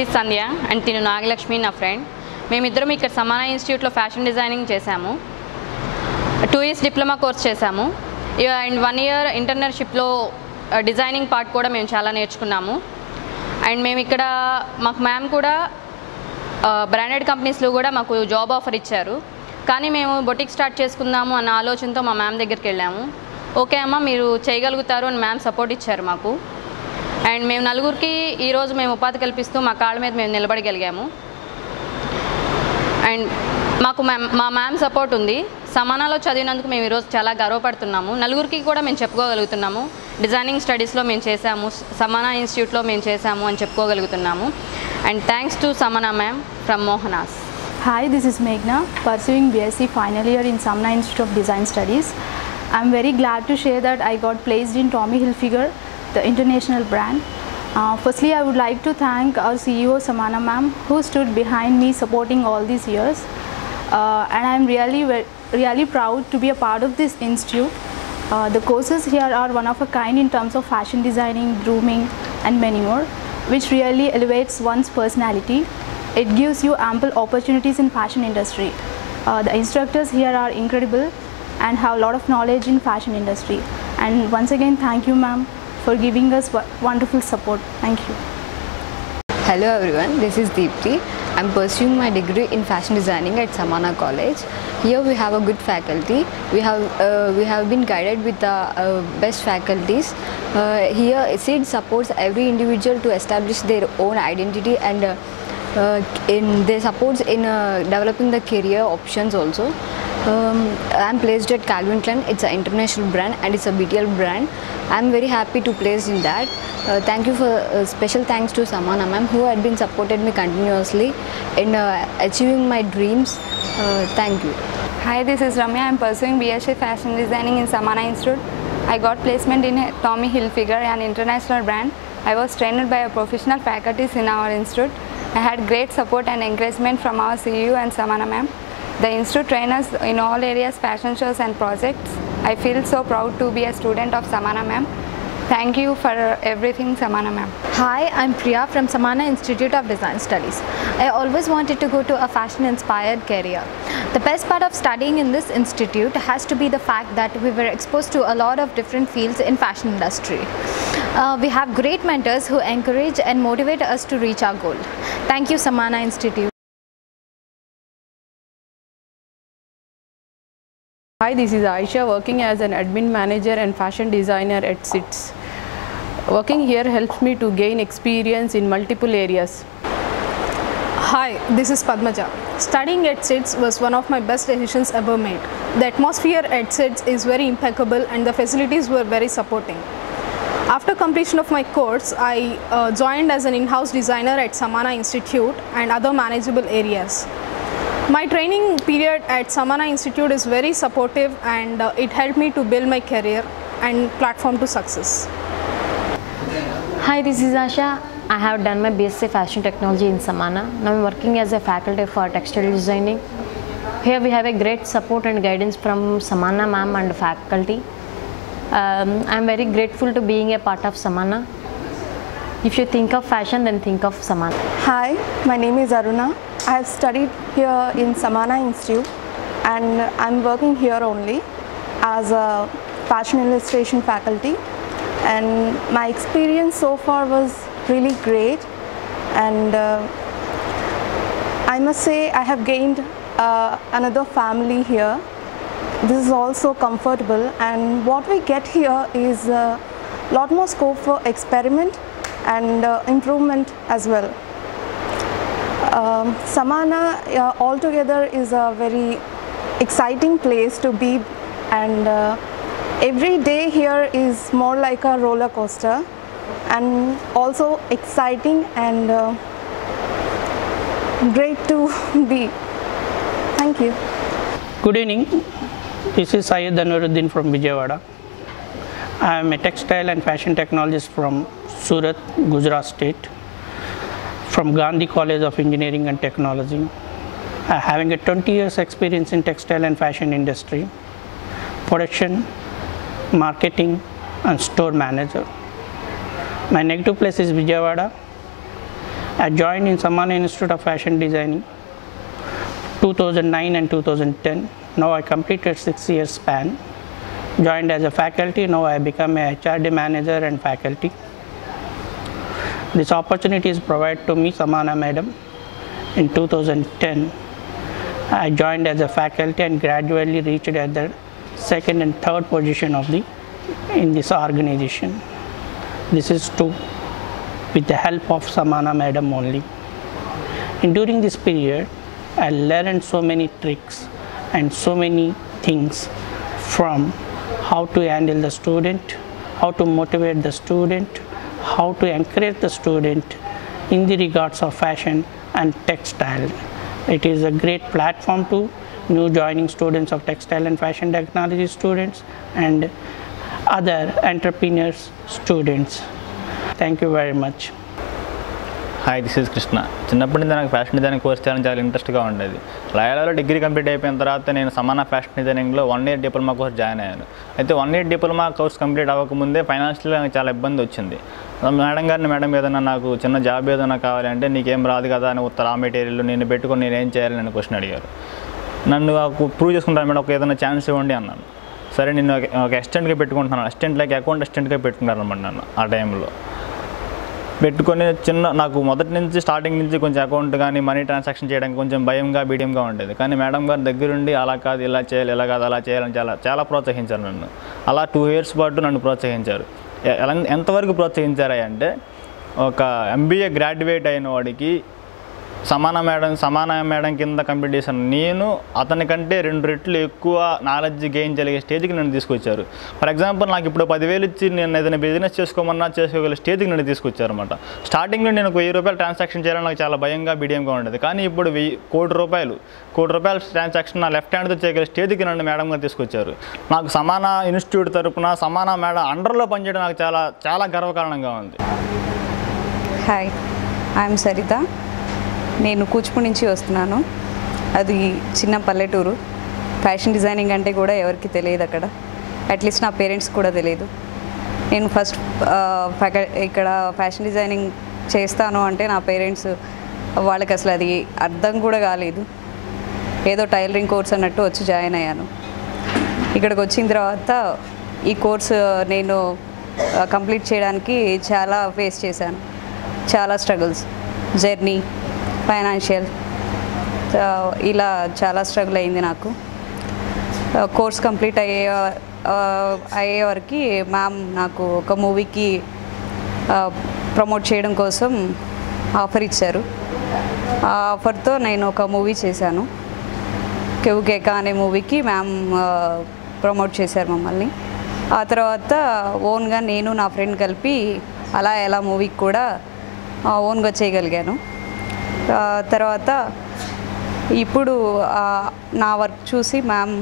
is Sandhya and Tinu Nagalakshmi, na friend. మేమిద్దరం ఇక్కడ సమానా ఇన్స్టిట్యూట్లో ఫ్యాషన్ డిజైనింగ్ చేశాము. 2 years డిప్లొమా కోర్స్ చేశాము అండ్ 1 year ఇంటర్న్షిప్లో డిజైనింగ్ పార్ట్ కూడా మేము చాలా నేర్చుకున్నాము. అండ్ మేము ఇక్కడ మాకు మ్యామ్ కూడా బ్రాండెడ్ కంపెనీస్లో కూడా మాకు జాబ్ ఆఫర్ ఇచ్చారు. కానీ మేము బొటిక్ స్టార్ట్ చేసుకుందాము అన్న ఆలోచనతో మా మ్యామ్ దగ్గరికి వెళ్ళాము. ఓకే అమ్మ మీరు చేయగలుగుతారు అని మ్యామ్ సపోర్ట్ ఇచ్చారు మాకు. అండ్ మేము నలుగురికి ఈరోజు మేము ఉపాధి కల్పిస్తూ మా కాళ్ళ మీద మేము నిలబడగలిగాము. అండ్ మాకు మా మ్యామ్ సపోర్ట్ ఉంది. సమానాలో చదివినందుకు మేము ఈరోజు చాలా గర్వపడుతున్నాము. నలుగురికి కూడా మేము చెప్పుకోగలుగుతున్నాము డిజైనింగ్ స్టడీస్లో మేము చేశాము, సమానా ఇన్స్టిట్యూట్లో మేము చేశాము అని చెప్పుకోగలుగుతున్నాము. And thanks to Samana ma'am from Mohanas. Hi, this is Meghna, pursuing BSc final year in Samana Institute of Design Studies. I'm very glad to share that I got placed in Tommy Hilfiger, the international brand. Firstly, I would like to thank our CEO Samana ma'am, who stood behind me supporting all these years. And I'm really proud to be a part of this institute. The courses here are one of a kind in terms of fashion designing, grooming and many more, which really elevates one's personality. It gives you ample opportunities in fashion industry. The instructors here are incredible and have a lot of knowledge in fashion industry. And once again, thank you ma'am for giving us wonderful support. Thank you. Hello everyone, this is Deepti. I'm pursuing my degree in fashion designing at Samana College. Here we have a good faculty. We have been guided with the best faculties. Here SEED supports every individual to establish their own identity and they supports in developing the career options also. I'm placed at Calvin Klein. It's an international brand and it's a BTL brand. I'm very happy to place in that. Thank you for special thanks to Samana ma'am who had been supported me continuously in achieving my dreams. Thank you. Hi, this is Ramya. I'm pursuing BSc Fashion Designing in Samana Institute. I got placement in Tommy Hilfiger, an international brand. I was trained by a professional faculties in our institute. I had great support and encouragement from our CEO and Samana ma'am. The institute trains us in all areas, fashion shows and projects. I feel so proud to be a student of Samana ma'am. Thank you for everything, Samana ma'am. Hi, I'm Priya from Samana Institute of Design Studies. I always wanted to go to a fashion-inspired career. The best part of studying in this institute has to be the fact that we were exposed to a lot of different fields in fashion industry. We have great mentors who encourage and motivate us to reach our goal. Thank you, Samana Institute. Hi, this is Aisha working as an admin manager and fashion designer at SITS. Working here helps me to gain experience in multiple areas. Hi, this is Padmaja. Studying at SITS was one of my best decisions ever made. The atmosphere at SITS is very impeccable and the facilities were very supporting. After completion of my course, I joined as an in-house designer at Samana Institute and other manageable areas. My training period at Samana Institute is very supportive and it helped me to build my career and platform to success. Hi, this is Asha. I have done my BSc Fashion Technology in Samana. Now I'm working as a faculty for textile designing. Here we have a great support and guidance from Samana ma'am and faculty. I'm very grateful to being a part of Samana. If you think of fashion, then think of Samana. Hi, my name is Aruna. I have studied here in Samana Institute and I'm working here only as a fashion illustration faculty, and my experience so far was really great, and I must say I have gained another family here. This is also comfortable, and what we get here is a lot more scope for experiment and improvement as well. Samana altogether is a very exciting place to be, and every day here is more like a roller coaster and also exciting and great to be. Thank you. Good evening. This is Syed Anwaruddin from Vijayawada. I am a textile and fashion technologist from Surat, Gujarat state, from Gandhi College of Engineering and Technology. Having a 20 years experience in textile and fashion industry, production, marketing and store manager. My native place is Vijayawada. I joined in Samana Institute of Fashion Designing 2009 and 2010. Now I completed 6 years span. Joined as a faculty, now I become a HRD manager and faculty. This opportunity is provided to me, Samana Madam. In 2010, I joined as a faculty and gradually reached at the second and third position in this organization. This is with the help of Samana Madam only. And during this period, I learned so many tricks and so many things from how to handle the student, how to motivate the student, how to encourage the student in the regards of fashion and textile. It is a great platform to new joining students of textile and fashion technology students and other entrepreneurs students. Thank you very much. Hi this is Krishna. చిన్నప్పటి నుంచి నాకు fashion designing course చేయాలని చాలా ఇంట్రెస్ట్గా ఉండేది. లయోలాలో degree complete అయిపోయిన తర్వాత నేను సమానా ఫ్యాషన్ డిజైనింగ్లో 1 year డిప్లొమా కోర్స్ జాయిన్ అయ్యాను. అయితే 1 year డిప్లొమా కోర్స్ కంప్లీట్ అవ్వకముందే ఫైనాన్షియల్గా నాకు చాలా ఇబ్బంది వచ్చింది. మేడం ఏదైనా నాకు చిన్న జాబ్ ఏదైనా కావాలి అంటే నీకేం రాదు కదా అని రా మెటీరియల్ నేను పెట్టుకొని నేను ఏం చేయాలి అని క్వశ్చన్ అడిగారు. నన్ను ప్రూవ్ చేసుకుంటాను మేడం, ఒక ఏదైనా ఛాన్స్ ఇవ్వండి అన్నాను. సరే నేను ఒక అసిస్టెంట్గా పెట్టుకుంటున్నాను, అసిస్టెంట్లకి అకౌంట్ అసిస్టెంట్గా పెట్టుకున్నాను అనమాట. నన్ను ఆ టైంలో పెట్టుకొని నాకు మొదటి నుంచి స్టార్టింగ్ నుంచి కొంచెం అకౌంట్ కానీ మనీ ట్రాన్సాక్షన్ చేయడానికి కొంచెం భయంగా ఉండేది. కానీ మేడం గారి దగ్గరుండి అలా కాదు ఇలా చేయాలి, ఇలా కాదు అలా చేయాలని చాలా ప్రోత్సహించారు నన్ను. అలా 2 years పాటు నన్ను ప్రోత్సహించారు. ఎంతవరకు ప్రోత్సహించారా అంటే, ఒక MBA గ్రాడ్యుయేట్ అయిన వాడికి సమానా మేడం కింద కంప్లీట్ చేశాను. నేను అతని కంటే 2 రెట్లు ఎక్కువ నాలెడ్జ్ గెయిన్ జరిగే స్టేజ్కి నన్ను తీసుకొచ్చారు. ఫర్ ఎగ్జాంపుల్ నాకు ఇప్పుడు 10,000 ఇచ్చి నేను ఏదైనా బిజినెస్ చేసుకోగల స్టేజ్కి నన్ను తీసుకొచ్చారు అనమాట. స్టార్టింగ్లో నేను 1,000 రూపాయలు ట్రాన్సాక్షన్ చేయాలని నాకు చాలా బిడియంగా ఉండేది. కానీ ఇప్పుడు 1,000 కోటి రూపాయల ట్రాన్సాక్షన్ నా లెఫ్ట్ హ్యాండ్తో చేయగల స్టేజ్కి నన్ను మేడం గారు తీసుకొచ్చారు. నాకు సమానా ఇన్స్టిట్యూట్ తరపున సమానా మేడం అండర్లో పనిచేయడం నాకు చాలా గర్వకారణంగా ఉంది. Hi, I'm Saritha. నేను కూచిపూడి నుంచి వస్తున్నాను. అది చిన్న పల్లెటూరు. ఫ్యాషన్ డిజైనింగ్ అంటే కూడా ఎవరికి తెలియదు అక్కడ, అట్లీస్ట్ నా పేరెంట్స్ కూడా తెలియదు. నేను ఫస్ట్ ఇక్కడ ఫ్యాషన్ డిజైనింగ్ చేస్తాను అంటే నా పేరెంట్స్ వాళ్ళకి అసలు అది అర్థం కూడా కాలేదు. ఏదో టైలరింగ్ కోర్స్ అన్నట్టు వచ్చి జాయిన్ అయ్యాను. ఇక్కడికి వచ్చిన తర్వాత ఈ కోర్సు నేను కంప్లీట్ చేయడానికి చాలా ఫేస్ చేశాను. చాలా స్ట్రగుల్స్, జర్నీ, ఫైనాన్షియల్, ఇలా చాలా స్ట్రగుల్ అయింది నాకు. కోర్స్ కంప్లీట్ అయ్యే వరకు మ్యామ్ నాకు ఒక మూవీకి ప్రమోట్ చేయడం కోసం ఆఫర్ ఇచ్చారు. ఆ ఆఫర్తో నేను ఒక మూవీ చేశాను. కేవ్ కేక అనే మూవీకి మ్యామ్ ప్రమోట్ చేశారు మమ్మల్ని. ఆ తర్వాత ఓన్గా నేను నా ఫ్రెండ్ కలిపి అలా ఎలా మూవీకి కూడా ఓన్గా చేయగలిగాను. తర్వాత ఇప్పుడు నా వర్క్ చూసి మ్యామ్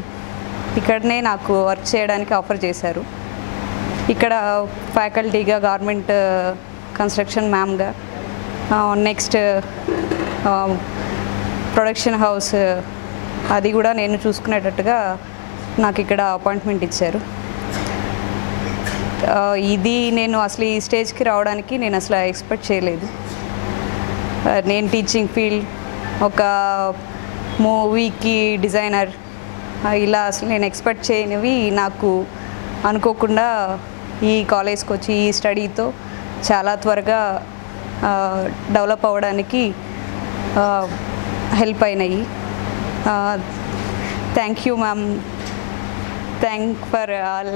ఇక్కడనే నాకు వర్క్ చేయడానికి ఆఫర్ చేశారు. ఇక్కడ ఫ్యాకల్టీగా గవర్నమెంట్ కన్స్ట్రక్షన్ మ్యామ్గా, నెక్స్ట్ ప్రొడక్షన్ హౌస్ అది కూడా నేను చూసుకునేటట్టుగా నాకు ఇక్కడ అపాయింట్మెంట్ ఇచ్చారు. ఇది నేను అసలు ఈ స్టేజ్కి రావడానికి నేను అసలు ఎక్స్పెక్ట్ చేయలేదు. నేను టీచింగ్ ఫీల్డ్, ఒక మూవీకి డిజైనర్, ఇలా అసలు నేను ఎక్స్పెక్ట్ చేయనివి నాకు అనుకోకుండా ఈ కాలేజ్కి వచ్చి ఈ స్టడీతో చాలా త్వరగా డెవలప్ అవ్వడానికి హెల్ప్ అయినాయి. Thank you ma'am. Thank for all.